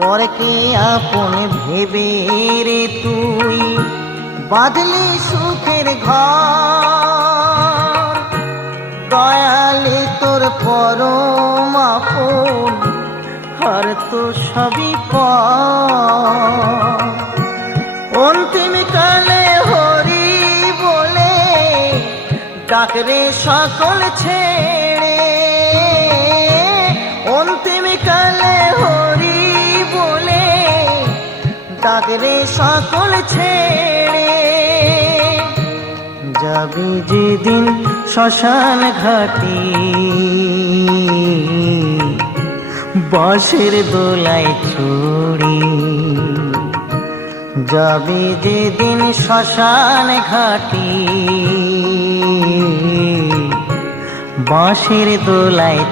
পরকে আপন ভেবে রে তুই বাঁধলি সুখের ঘর, দয়ালে তোর পরম আপন আর তো সবই পর। অন্তিম কালে হরি বলে ডাকরে সকল ছেড়ে, অন্তিম কালে হরি বলে ডাকরে সকল ছেড়ে। যাবি যেদিন শ্মশান ঘাটি বাঁশের দোলায় ছড়ি, যাবি যেদিন শ্মশান ঘাটি বাঁশের দোলায়